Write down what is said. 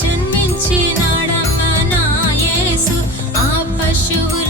జన్మించినాడమ్మ నా యేసు. ఆ పశువు